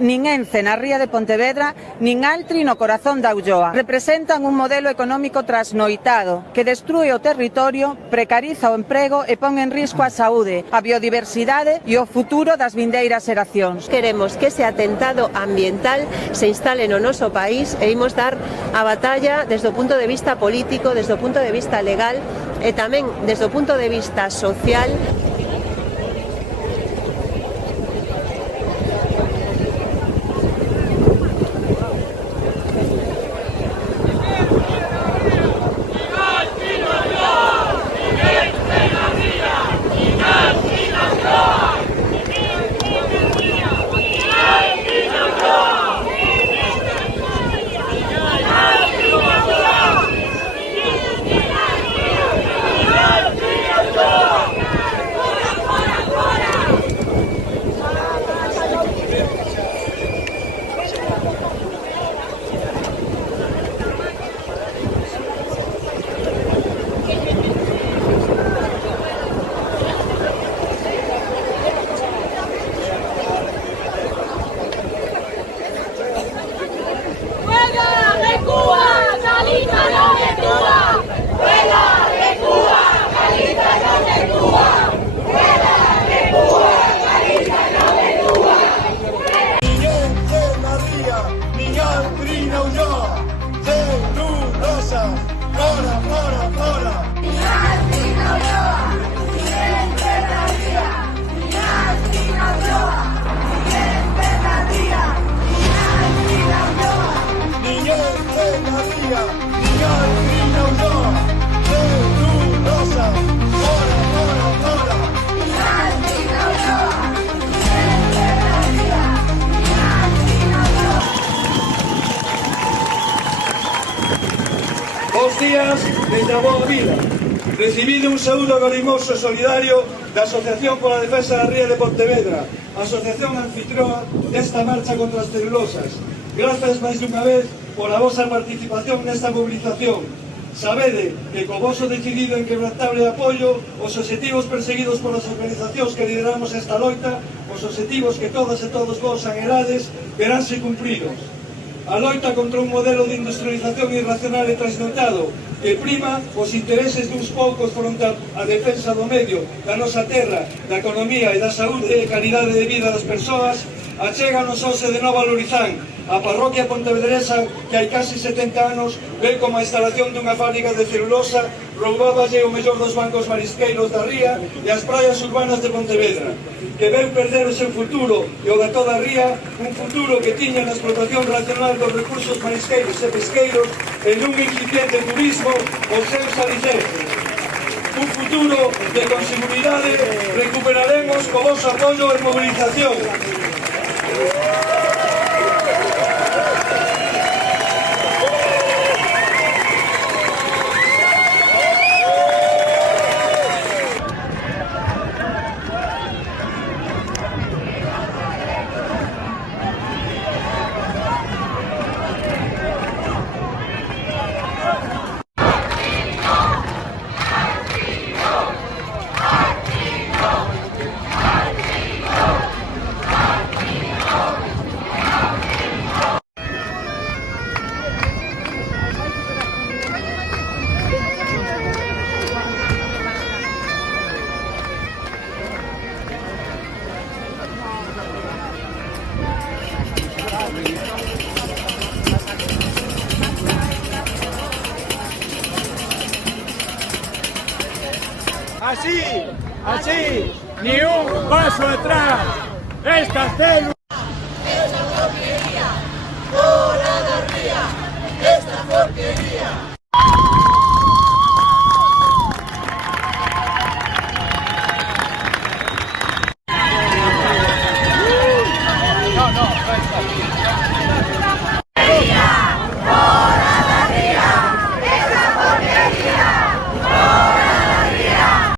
Nin Ence na ría de Pontevedra, nin Altri no corazón da Ulloa. Representan un modelo económico trasnoitado que destrúe o territorio, precariza o emprego e pon en risco a saúde, a biodiversidade e o futuro das vindeiras xeracións. Queremos que ese atentado ambiental se instale no noso país e imos dar a batalla desde o punto de vista político, desde o punto de vista legal e tamén desde o punto de vista social. Bos días desde a boa vida. Recibido un saúdo galimoso e solidario da Asociación pola Defensa da Ría de Pontevedra, asociación anfitrioa desta marcha contra as celulosas. Grazas máis dunha vez pola vosa participación nesta movilización. Sabede que co voso decidido e inquebrantable apoio, os obxectivos perseguidos polas organizacións que lideramos esta loita, os obxectivos que todas e todos vos anhelades, veránse cumpridos. A loita contra un modelo de industrialización irracional e trasnotado que prima os intereses duns poucos fronte á defensa do medio, da nosa terra, da economía e da saúde e calidade de vida das persoas, achéganos hoxe de Nova Lourizán, a parroquia pontevedresa que hai casi 70 anos ve como a instalación dunha fábrica de celulosa roubáballe o mellor dos bancos marisqueiros da ría e as praias urbanas de Pontevedra, que veu perder o seu futuro e o da toda a ría, un futuro que tiña na explotación racional dos recursos marisqueiros e pesqueiros e nun incipiente turismo os seus alicerces. Un futuro que con seguridade recuperaremos co vosso apoio e movilización. Así, ni un paso atrás. Esta célula. Esta porquería, ¡Hola, la ría! ¡Esta porquería!